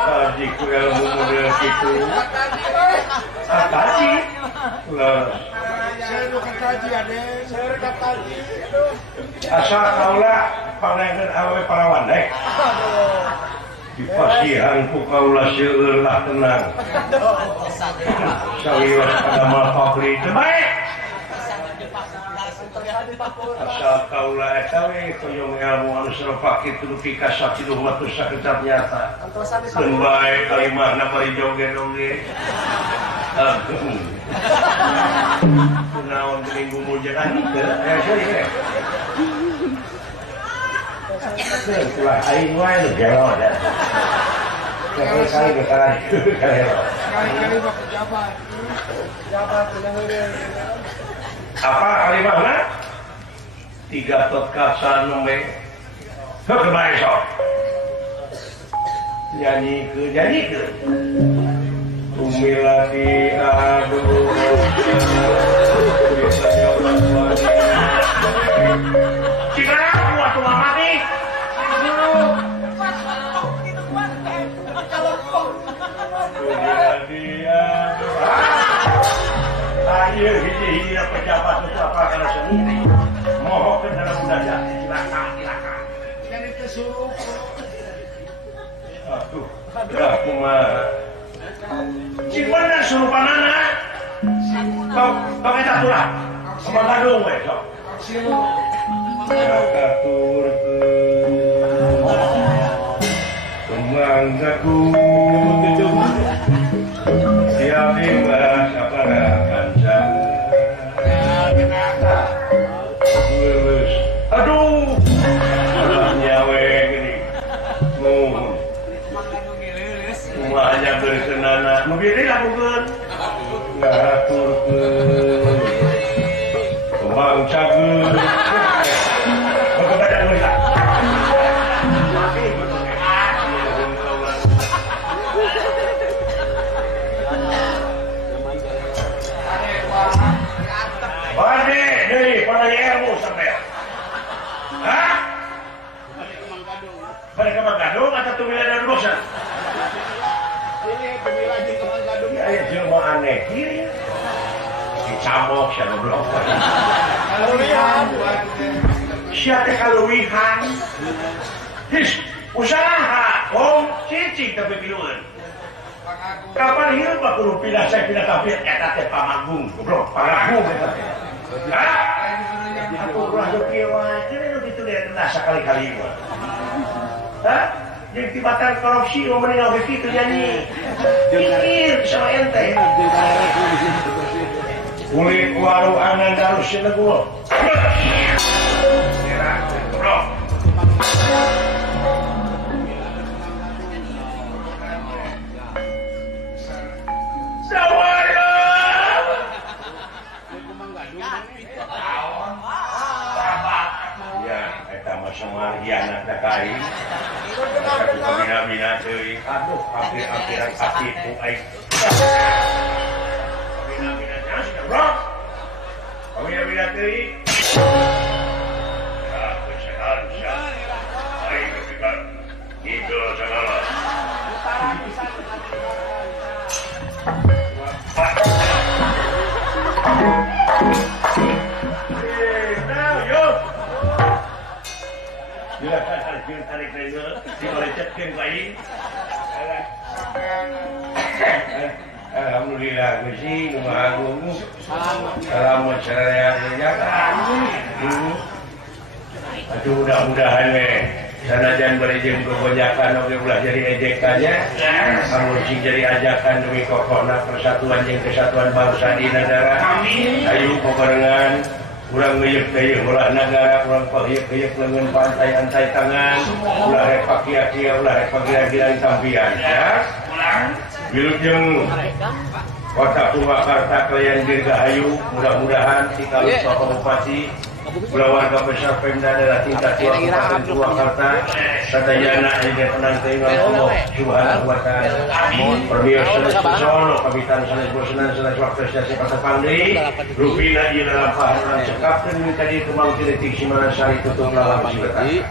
Kaji ku ilmu model gitu. Kaji. Lah. Saya bukan kaji ade, saya rek kaji. Asal kaula pangaeun awe parawan deh. Di pasihan ku kaula seueur lah tenang. Saliwat pada mapabli teu bae. Asal kaula eta we koyong ilmu anu serupa kitu dupi ka sakitu matus sakecat nyata. Keun bae kalimahna bari joget-joget. Agung. Kunaon geuning gumujeun teu? Sorry. Kulah aing wae nu gelo da. Kali ke kali. Kali-kali mah pejabat. Pejabat bener. Apa kalimahna? 3 podcast nembe. Kebae sok. Nyanyi. Umilati aduh. Cina kuat tuh mati. Ayo hiji pejabat itu apa kalau sendiri mohon ke dalam budaya silakan Yang itu suruh. aduh dah kumaha cimana surupanana kau kita tulah sama Bandung we sok katur kemanggaku siap dimas kepada kancang lulus aduh nyawe gini semuanya berkenana begini lakukan ngaturkeun kembang cageun berkebadan kita Bade, deui pada ilmu sampai. Hah? Bade ke Gadung atau tumilan dan bosan? Ini pemilihan di Kemang Gadung. Ya jelema aneh ieu. Dicabok sia goblok. Kaluwihan. Sia teh kaluwihan. His, usaha, cicing tapi pilueun. Kapan hieu Pak kudu pindah saya pindah tapi eta teh pamagung, goblok, pamagung eta teh. Hah? Aku ulah joki wae, cenah kitu deh teh sakali-kali mah. Hah? Jeung tibatan korupsi mau meninggal ge kitu nyanyi. Pikir sama ente. Kulit waru angan darus senegul. Kira, goblok. Semua hianat dakai. Bina-bina teuing. Aduh, akhir-akhiran katipu aing. Bina-bina jangan sudah, bro. Bina-bina teuing. Ya, kesehan, aing kepikan. Gitu segala. Tarik dulu, dilecetkeun ku aing. Alhamdulillah Gusti nu Maha Agung. Salamun saraya aduh mudah-mudahan we sanajan berejeung gogojakan oge ulah jadi ejekannya. Kanggo sing jadi ajakan demi kokohna persatuan jeung kesatuan bangsa di negara. Amin. Ayo pabarengan urang ngeuyeuk ulah negara urang pahieup-hieup leungeun pantai antai tangan ulah rek pakia-kia ulah rek pagira-gira sampian ya wilujeng Kota Purwakarta kalian dirgahayu mudah-mudahan si kalau Bapak Bupati warga besar Pemda daerah tingkat 2 Kabupaten Purwakarta sadayana aya penantian Allah Subhanahu wa taala. Permios Solo kabitan sanes bosenan sanes apresiasi Pasapandi rupina ieu lampahan lan cekapkeun minta di kemang titik Simanasari tutup lalang Ciletak.